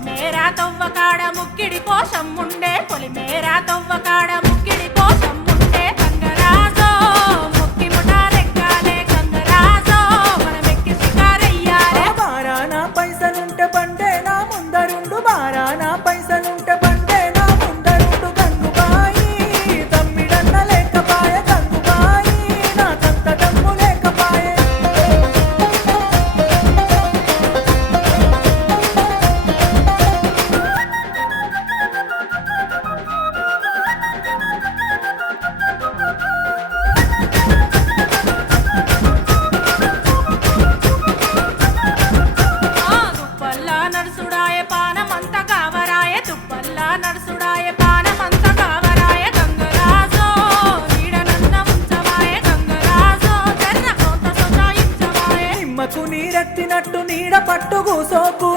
పొలిమేరా తవ్వకాడ ముక్కిడి కోసం ఉండే పొలిమేరా తవ్వకాడ ముక్కిడి కోసం ఉండే గంగరాజో ముక్కి ముఠారెక్కాలే గంగరాజో మనమెక్కి షికారయ్యాలే మారానా పైసలుంటే బండే